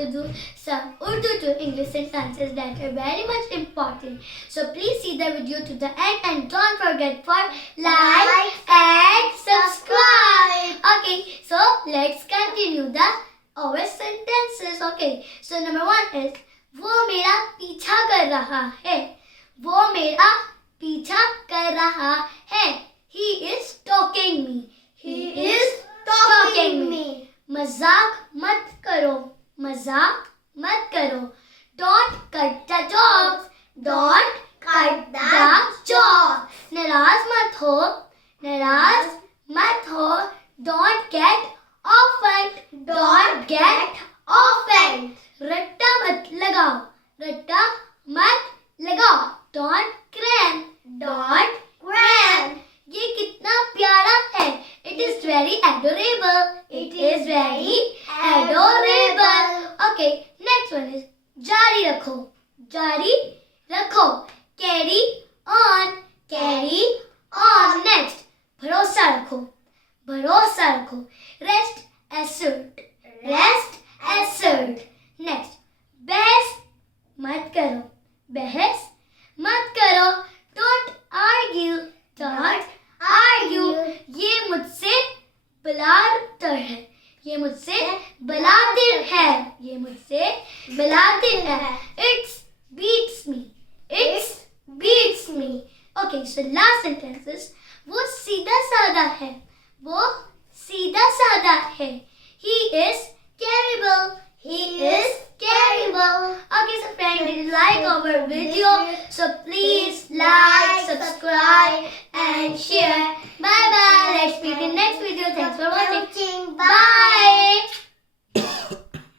to do some Urdu to English sentences that are very much important. So please see the video to the end and don't forget for like and subscribe. Okay, so let's continue our sentences. Okay, so number 1 is वो मेरा पीछा कर रहा है. वो मेरा पीछा कर रहा है. He is stalking me. He is stalking me. मजाक मत करो. मजाक मत करो. Don't cut the jokes. Don't cut the jokes. नाराज मत हो. नाराज मत हो. Don't get offended. Don't get offended. रट्टा मत लगाओ. रट्टा मत लगाओ. Don't cram. Don't cram. ये कितना प्यारा है. It is very adorable. It is very adorable. Okay, next one is जारी रखो. जारी रखो. Carry on. Carry on. Next, भरोसा रखो. भरोसा रखो. Rest assured. Rest assured. Next, बहस मत करो. बहस मत करो. Don't argue. Don't argue. ये मुझसे बलात्कार है. ये मुझसे बलात्कार है. ये मुझसे बलात्कार है. It beats me. It beats me. Okay, so last sentences. वो सीधा साधा है. वो सीधा साधा है. He is terrible. He is terrible. Okay, so friends, did you like our video? So please like, subscribe and share. Bye bye. Let's meet in next video. Thanks for watching.